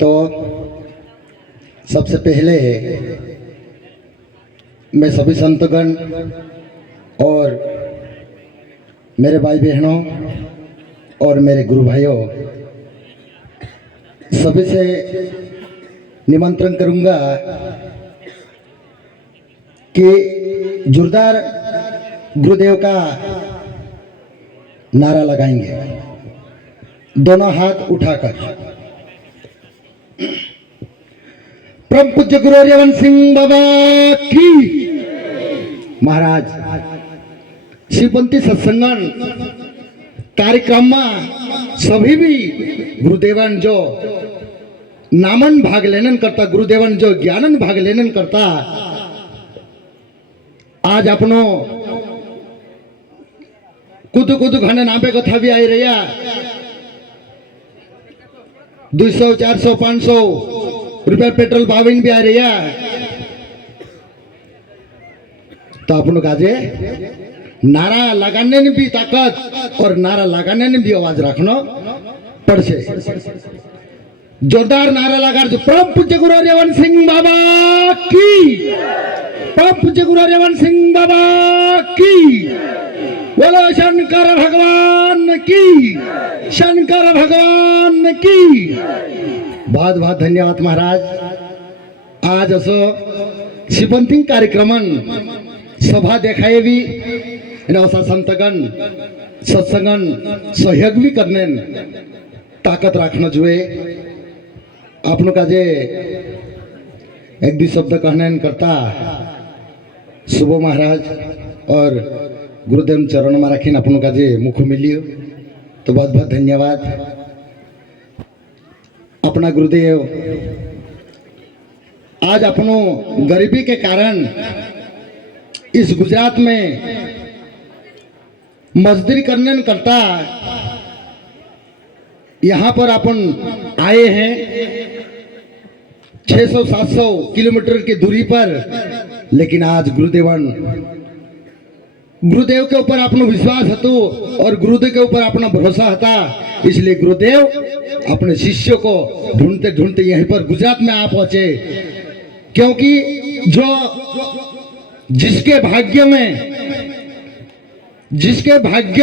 तो सबसे पहले मैं सभी संतगण और मेरे भाई बहनों और मेरे गुरु भाइयों सभी से निमंत्रण करूंगा कि जोरदार गुरुदेव का नारा लगाएंगे, दोनों हाथ उठाकर। परम पूज्य गुरु हरिवंश सिंह बाबा की महाराज शिवपंथी सत्संगन कार्यक्रम में सभी भी गुरुदेवन जो नामन भाग लेनन करता, गुरुदेवन जो ज्ञानन भाग लेनन करता, आज अपनो कुदु कुदु घने नापे कथा भी आई रही 200, 400, 500 रुपया पेट्रोल भाविन भी आ रही है। तो अपन काजे नारा लगाने ने भी ताकत और नारा लगाने ने भी आवाज रखना पड़से। जोरदार नारा लगा जो परम पूज्य गुरु हरिवंश सिंह बाबा की, परम पूज्य गुरु हरिवंश सिंह बाबा की, बोलो शंकर भगवान की, शंकर भगवान की। बहुत बहुत धन्यवाद महाराज। आज असो शिवपंथी कार्यक्रमन सभा देखाए भी असा संतगण सत्संगन सहयोग भी करने ताकत रखना जुए। आपनो काजे एक भी शब्द कहने करता शुभ महाराज और गुरुदेव चरण में रखी अपन काजे मुख मिलियो, तो बहुत बहुत धन्यवाद। अपना गुरुदेव आज अपनो गरीबी के कारण इस गुजरात में मजदूरी करने करता यहाँ पर अपन आए हैं 600-700 किलोमीटर की दूरी पर, लेकिन आज गुरुदेव के ऊपर अपना विश्वास हतो और गुरुदेव के ऊपर अपना भरोसा था, इसलिए गुरुदेव अपने शिष्यों को ढूंढते ढूंढते यहीं पर गुजरात में आ पहुंचे। क्योंकि जो जिसके भाग्य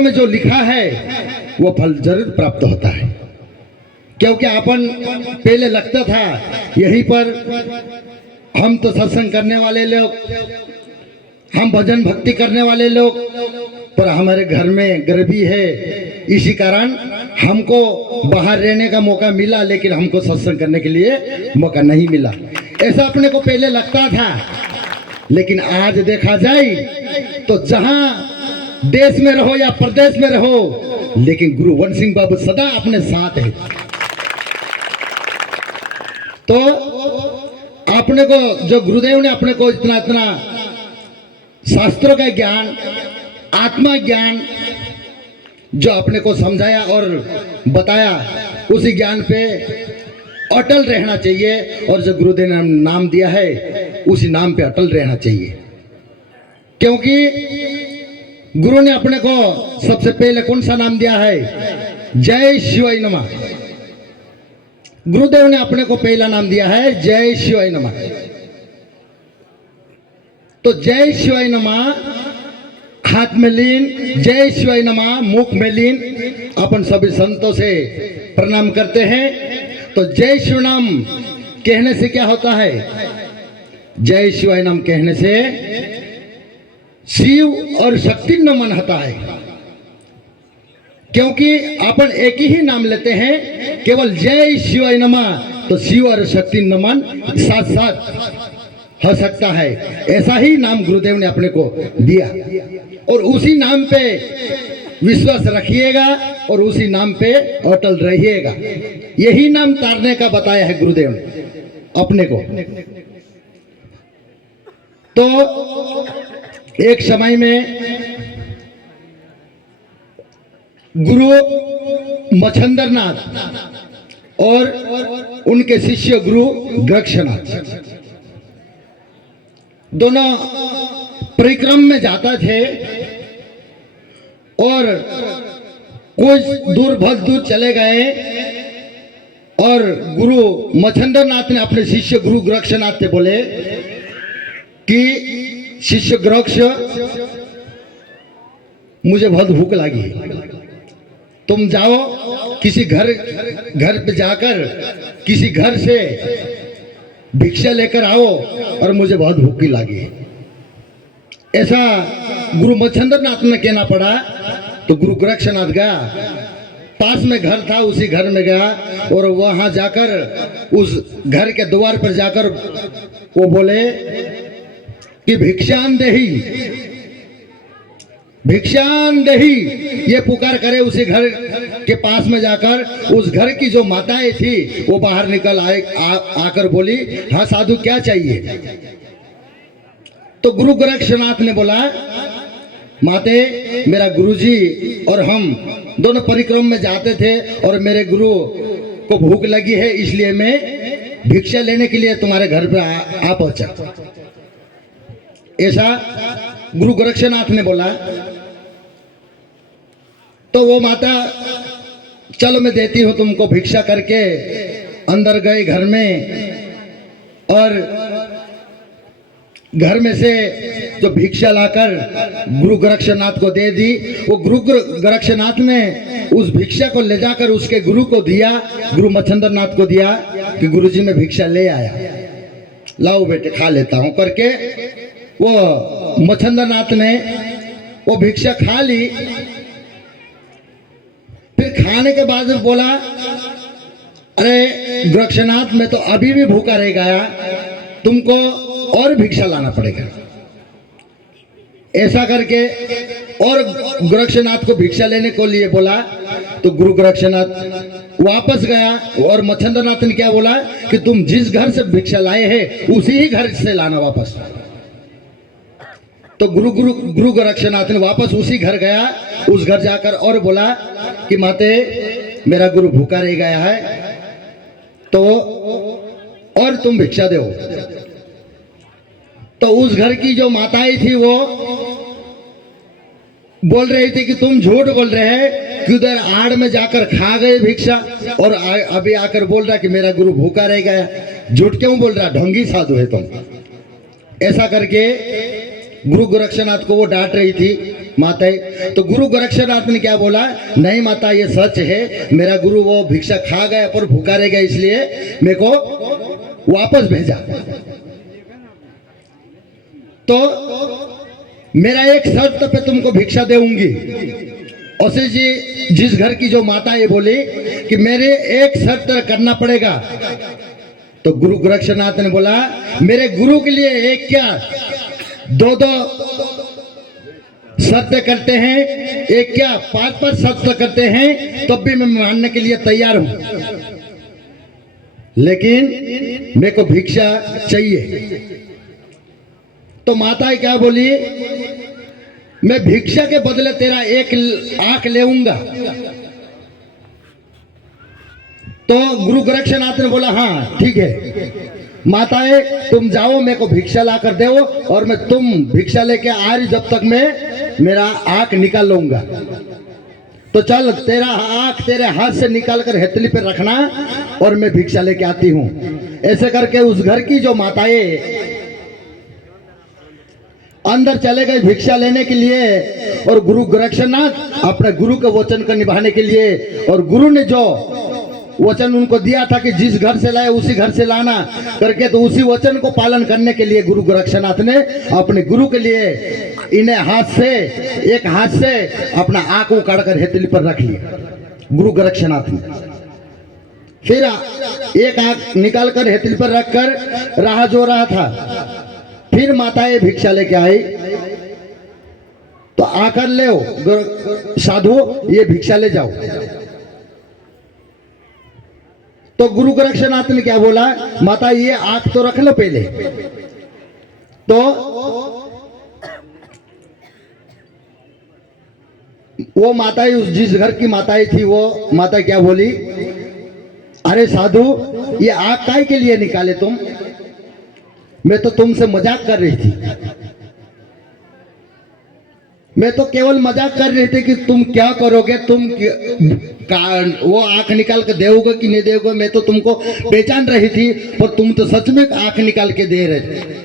में जो लिखा है वो फल जरूर प्राप्त होता है। क्योंकि अपन पहले लगता था यहीं पर हम तो सत्संग करने वाले लोग, हम भजन भक्ति करने वाले लोग, पर हमारे घर में गरीबी है, इसी कारण हमको बाहर रहने का मौका मिला, लेकिन हमको सत्संग करने के लिए मौका नहीं मिला। ऐसा अपने को पहले लगता था, लेकिन आज देखा जाए तो जहां देश में रहो या प्रदेश में रहो, लेकिन गुरु वंश सिंह बाबू सदा अपने साथ है। तो अपने को जो गुरुदेव ने अपने को इतना इतना शास्त्रों का ज्ञान, आत्मा ज्ञान जो अपने को समझाया और बताया, उसी ज्ञान पे अटल रहना चाहिए और जो गुरुदेव ने नाम दिया है उसी नाम पे अटल रहना चाहिए। क्योंकि गुरु ने अपने को सबसे पहले कौन सा नाम दिया है? जय शिवाय नमः। गुरुदेव ने अपने को पहला नाम दिया है जय शिवाय नमः। तो जय शिवाय नमः हाथ में लीन, जय शिवाय नमः मुख में लीन, अपन सभी संतों से प्रणाम करते हैं। तो जय शिव नाम कहने से क्या होता है? जय शिवाय नाम कहने से शिव और शक्ति नमन होता है। क्योंकि अपन एक ही नाम लेते हैं, केवल जय शिवाय नमः, तो शिव और शक्ति नमन साथ साथ हो सकता है। ऐसा ही नाम गुरुदेव ने अपने को दिया और उसी नाम पे विश्वास रखिएगा और उसी नाम पे अटल रहिएगा। यही नाम तारने का बताया है गुरुदेव ने अपने को। तो एक समय में गुरु मच्छंदरनाथ और उनके शिष्य गुरु गृक्षनाथ दोनों परिक्रम में जाता थे और कुछ दूर बहुत दूर चले गए और और गुरु मच्छिंद्र नाथ ने अपने शिष्य गुरु गोरक्षनाथ से बोले कि शिष्य गोरक्ष, मुझे बहुत भूख लगी, तुम जाओ किसी घर पे जाकर किसी घर से भिक्षा लेकर आओ और मुझे बहुत भूख लगी। ऐसा गुरु मच्छिंद्र नाथ ने कहना पड़ा। तो गुरु गोरक्षनाथ गया, पास में घर था, उसी घर में गया और वहां जाकर उस घर के द्वार पर जाकर वो बोले कि भिक्षान देही, भिक्षान देही, ये पुकार करे। उसी घर के पास में जाकर उस घर की जो माताएं थी वो बाहर निकल आकर बोली, हाँ साधु क्या चाहिए? तो गुरु गोरक्षनाथ ने बोला, माते, मेरा गुरुजी और हम दोनों परिक्रम में जाते थे और मेरे गुरु को भूख लगी है, इसलिए मैं भिक्षा लेने के लिए तुम्हारे घर पे आ पहुंचा। ऐसा गुरु गोरक्षनाथ ने बोला। तो वो माता, चलो मैं देती हूं तुमको भिक्षा करके, अंदर गए घर में और घर में से जो भिक्षा लाकर गुरु गोरक्षनाथ को दे दी। वो गुरु गोरक्षनाथ ने उस भिक्षा को ले जाकर उसके गुरु को दिया, गुरु मच्छिंद्र नाथ को दिया कि गुरुजी मैं भिक्षा ले आया, लाओ बेटे खा लेता हूं करके। वो मच्छिंद्र नाथ ने वो भिक्षा खा ली। फिर खाने के बाद बोला, अरे गोरक्षनाथ, मैं तो अभी भी भूखा रह गया, तुमको और भिक्षा लाना पड़ेगा। ऐसा करके और गोरक्षनाथ को भिक्षा लेने को लिए बोला। तो गुरु गोरक्षनाथ वापस गया और मच्छिंद्र नाथ ने क्या बोला कि तुम जिस घर से भिक्षा लाए हैं उसी ही घर से लाना वापस। तो गुरु गोरक्षनाथ ने वापस उसी घर गया। उस घर जाकर और बोला कि माते, मेरा गुरु भूखा रह गया है, तो और तुम भिक्षा दो। तो उस घर की जो माताएं थी वो बोल रही थी कि तुम झूठ बोल रहे हैं कि उधर आड़ में जाकर खा गए भिक्षा और अभी आकर बोल रहा कि मेरा गुरु भूखा रह गया। झूठ क्यों बोल रहा, ढोंगी साधु है तुम। ऐसा करके गुरु गोरक्षनाथ को वो डांट रही थी माताएं। तो गुरु गोरक्षनाथ ने क्या बोला, नहीं माता, ये सच है, मेरा गुरु वो भिक्षा खा गया पर भूखा रह गया, इसलिए मेरे को वापस भेजा। तो मेरा एक शर्त पे तुमको भिक्षा देऊंगी। उसे जी जिस घर की जो माता ये बोली कि मेरे एक शर्त करना पड़ेगा। तो गुरु गोरक्षनाथ ने बोला, मेरे गुरु के लिए एक क्या दो शर्त करते हैं, एक क्या पांच शर्त करते हैं, तब भी मैं मानने के लिए तैयार हूं, लेकिन मेरे को भिक्षा चाहिए। तो माता क्या बोली, मैं भिक्षा के बदले तेरा एक आंख लेऊंगा। तो गुरु गोरक्षनाथ ने बोला, हाँ ठीक है माताएं, तुम जाओ, मेरे को भिक्षा ला कर दो और मैं तुम भिक्षा लेके आ रही जब तक मैं मेरा आंख निकाल लूंगा। तो चल, तेरा आंख तेरे हाथ से निकाल कर हेतली पे रखना और मैं भिक्षा लेके आती हूं। ऐसे करके उस घर की जो माताएं अंदर चले गए भिक्षा लेने के लिए और गुरु गोरक्षनाथ अपने गुरु के वचन को निभाने के लिए, और गुरु ने जो वचन उनको दिया था कि जिस घर से लाए उसी घर से लाना करके, तो उसी वचन को पालन करने के लिए गुरु गोरक्षनाथ ने अपने गुरु के लिए इन्हें एक हाथ से अपना आंख उखाड़ कर हेतली पर रख लिया गुरु गोरक्षनाथ ने। फिर एक आंख निकाल कर हेतली पर रखकर राह जो रहा था। फिर माताएं भिक्षा लेके आई। तो आकर ले साधु, ये भिक्षा ले जाओ। तो गुरु गोरक्षनाथ ने क्या बोला, माता ये आंख तो रख लो पहले। तो वो माताएं, उस जिस घर की माताएं थी वो माता क्या बोली, अरे साधु, ये आंख काय के लिए निकाले तुम, मैं तो तुमसे मजाक कर रही थी। मैं तो केवल मजाक कर रही थी कि तुम क्या करोगे, वो आंख निकाल के दोगे कि नहीं दोगे। मैं तो तुमको पहचान रही थी, पर तुम तो सच में आंख निकाल के दे रहे थे।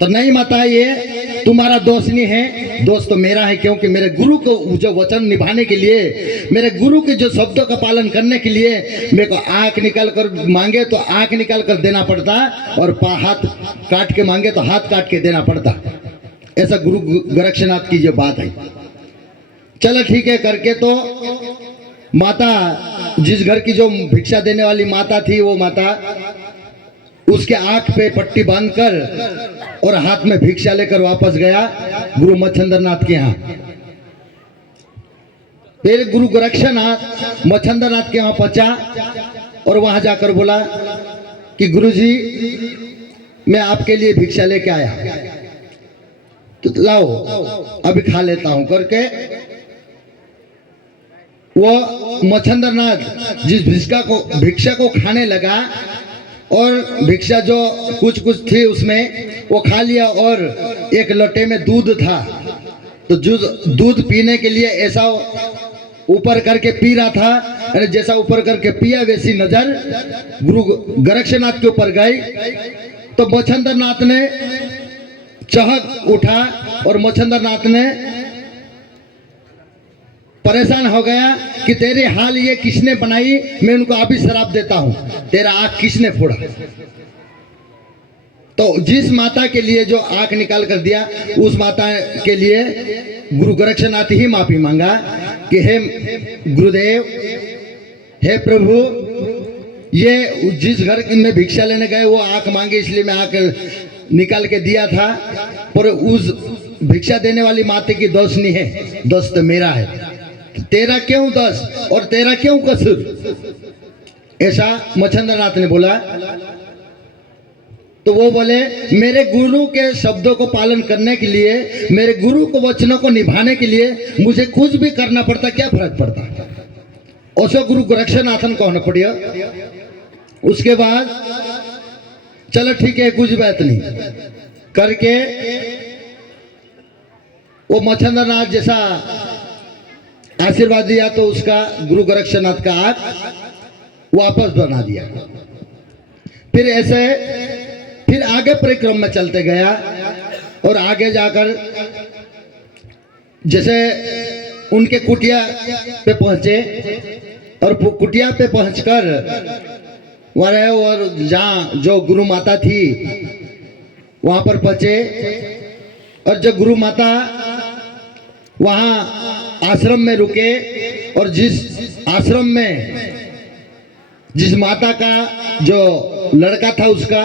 तो नहीं माता, ये तुम्हारा दोष नहीं है, दोष तो मेरा है, क्योंकि मेरे गुरु को जो वचन निभाने के लिए, मेरे गुरु के जो शब्दों का पालन करने के लिए मेरे को आंख निकाल कर मांगे तो आंख निकाल कर देना पड़ता, और हाथ काट के मांगे तो हाथ काट के देना पड़ता। ऐसा गुरु गोरक्षनाथ की जो बात है। चलो ठीक है, करके तो माता, जिस घर की जो भिक्षा देने वाली माता थी, वो माता उसके आंख पे पट्टी बांधकर और हाथ में भिक्षा लेकर वापस गया गुरु मच्छंद्रनाथ के यहाँ। फिर गुरु गोरक्षनाथ मच्छंद्रनाथ के यहाँ पहुंचा और वहां जाकर बोला कि गुरुजी, मैं आपके लिए भिक्षा लेके आया, तो लाओ अभी खा लेता हूं करके। वो मच्छंद्रनाथ जिस भिक्षा को खाने लगा, और भिक्षा जो कुछ थी उसमें वो खा लिया, और एक लोटे में दूध था, तो दूध पीने के लिए ऐसा ऊपर करके पी रहा था, अरे जैसा ऊपर करके पिया वैसी नजर गुरु गोरक्षनाथ के ऊपर गई। तो मच्छंद्रनाथ ने चहक उठा और मच्छंद्रनाथ ने परेशान हो गया कि तेरे हाल ये किसने बनाई, मैं उनको अभी शराब देता हूं, तेरा आंख किसने फोड़ा। तो जिस माता के लिए जो आंख निकाल कर दिया, उस माता के लिए गुरु गोरक्षनाथ ही माफी मांगा कि हे गुरुदेव, हे प्रभु, ये जिस घर में भिक्षा लेने गए वो आंख मांगे, इसलिए मैं आंख निकाल के दिया था, पर उस भिक्षा देने वाली माता की दोष नहीं है, दोष तो मेरा है। तेरा क्यों दोष और तेरा क्यों कसूर, ऐसा मच्छंद्रनाथ ने बोला। तो वो बोले, मेरे गुरु के शब्दों को पालन करने के लिए, मेरे गुरु को वचनों को निभाने के लिए मुझे कुछ भी करना पड़ता, क्या फर्क पड़ता। उसको गुरु गोरक्षनाथन कहना पड़िया। उसके बाद चलो ठीक है, कुछ बात नहीं करके वो मच्छंद्रनाथ जैसा आशीर्वाद दिया, तो उसका गुरु गोरक्षनाथ का आंख वापस बना दिया। फिर ऐसे फिर आगे परिक्रम में चलते गया, और आगे जाकर जैसे उनके कुटिया पे पहुंचे, और कुटिया पे पहुंचकर वह और जहाँ जो गुरु माता थी वहां पर पहुंचे, और जो गुरु माता वहां आश्रम में रुके, और जिस आश्रम में जिस माता का जो लड़का था उसका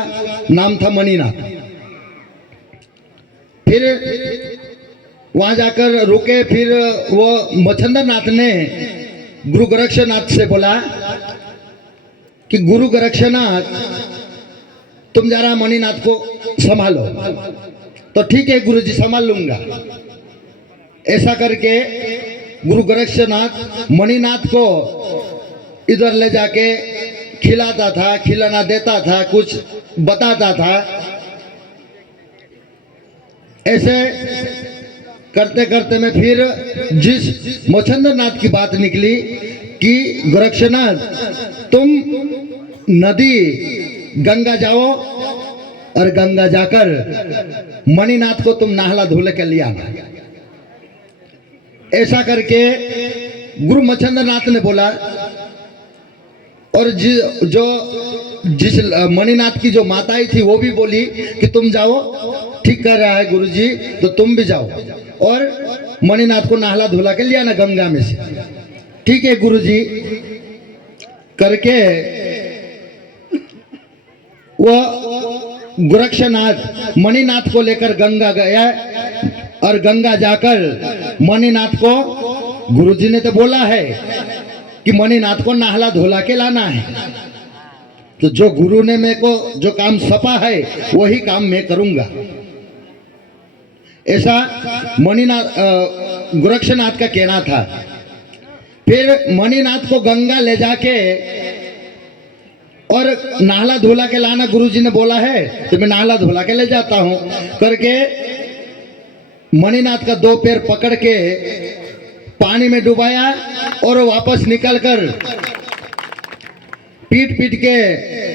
नाम था मणिनाथ। फिर वहां जाकर रुके। फिर वो मच्छंद्रनाथ ने गुरु गोरक्षनाथ से बोला कि गुरु गोरक्षनाथ, तुम जरा मणिनाथ को संभालो। तो ठीक है गुरुजी, संभाल लूंगा। ऐसा करके गुरु गोरक्षनाथ मणिनाथ को इधर ले जाके खिलाता था, खिलाना देता था, कुछ बताता था। ऐसे करते करते में फिर जिस मच्छंद्रनाथ की बात निकली कि गोरक्षनाथ, तुम नदी गंगा जाओ, और गंगा जाकर मणिनाथ को तुम नहला धुले के लिया। ऐसा करके गुरु मच्छंद्रनाथ ने बोला, और जिस मणिनाथ की जो माताएं थी वो भी बोली कि तुम जाओ, ठीक कर रहा है गुरुजी, तो तुम भी जाओ और मणिनाथ को नहला धुला के लिया ना गंगा में से। ठीक है गुरुजी करके वो गोरक्षनाथ मणिनाथ को लेकर गंगा गया, और गंगा जाकर मणिनाथ को, गुरुजी ने तो बोला है कि मणिनाथ को नहला धोला के लाना है, तो जो गुरु ने मेरे को जो काम सौंपा है वही काम मैं करूंगा। ऐसा मणिनाथ गोरक्षनाथ का कहना था। फिर मणिनाथ को गंगा ले जाके और नहला धोला के लाना गुरुजी ने बोला है तो मैं नहला धोला के ले जाता हूं करके मणिनाथ का 2 पैर पकड़ के पानी में डुबाया और वापस निकल कर पीट पीट के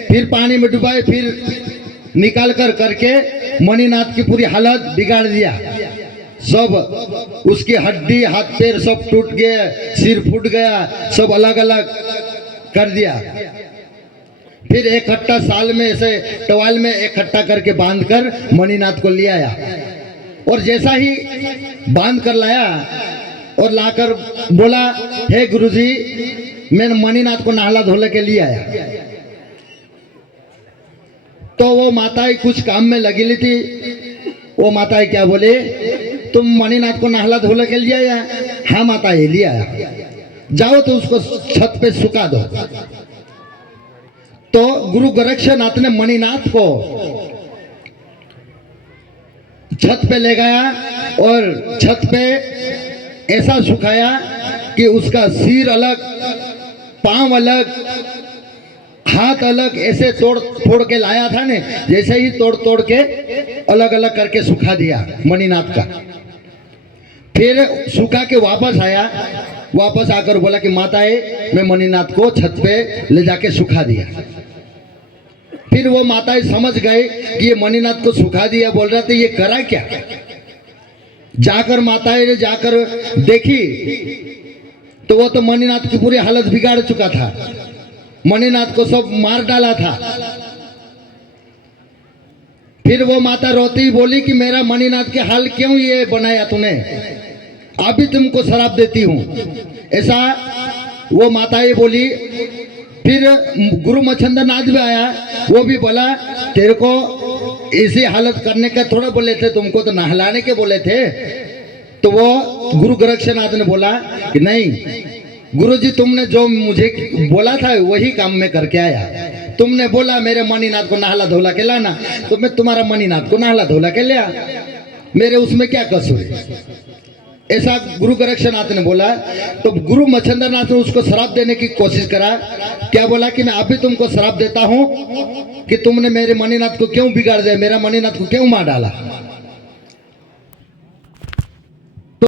फिर पानी में डुबाए, फिर निकाल कर करके मणिनाथ की पूरी हालत बिगाड़ दिया। सब उसकी हड्डी हाथ पैर सब टूट गए, सिर फूट गया, सब अलग अलग कर दिया। फिर इकट्ठा साल में ऐसे टवाल में इकट्ठा करके बांध कर मणिनाथ को ले आया और जैसा ही बांध कर लाया और लाकर बोला, हे गुरुजी मैं मणिनाथ को नहला धोले के लिए आया। तो वो माताएं कुछ काम में लगी ली थी। वो माताएं क्या बोले, तुम मणिनाथ को नहला धोले के लिए आया? हाँ माता ये लिया आया। जाओ तो उसको छत पे सुखा दो। तो गुरु गोरक्षनाथ ने मणिनाथ को छत पे ले गया और छत पे ऐसा सुखाया कि उसका सिर अलग, पांव अलग, हाथ अलग, ऐसे तोड़ फोड़ के लाया था ने, जैसे ही तोड़ तोड़ के अलग अलग करके सुखा दिया मणिनाथ का। फिर सुखा के वापस आया, वापस आकर बोला कि माताएं मैं मणिनाथ को छत पे ले जाके सुखा दिया। फिर वो माताएं समझ गए कि ये मणिनाथ को सुखा दिया बोल रहा था, ये करा क्या? जाकर माताएं ने जाकर देखी तो वो तो मणिनाथ की पूरी हालत बिगाड़ चुका था, मणिनाथ को सब मार डाला था। फिर वो माता रोती ही बोली कि मेरा मणिनाथ के हाल क्यों ये बनाया तूने, अभी तुमको शराब देती हूं, ऐसा वो माताएं बोली। फिर गुरु मच्छंदर नाथ भी आया, वो भी बोला तेरे को ऐसी हालत करने का थोड़ा बोले थे, तुमको तो नहलाने के बोले थे। तो वो गुरु गोरक्षनाथ ने बोला कि नहीं गुरुजी, तुमने जो मुझे बोला था वही काम में करके आया। तुमने बोला मेरे मणिनाथ को नहला धोला के लाना, तो मैं तुम्हारा मणिनाथ को नहला धोला के ले आ, मेरे उसमें क्या कसूर है? ऐसा गुरु गोरक्षनाथ ने बोला। तो गुरु मच्छंदर नाथ ने उसको शराब देने की कोशिश करा। क्या बोला कि मैं अभी तुमको शराब देता हूं कि तुमने मेरे मणिनाथ को क्यों बिगाड़ दिया, मेरा मणिनाथ को क्यों मार डाला।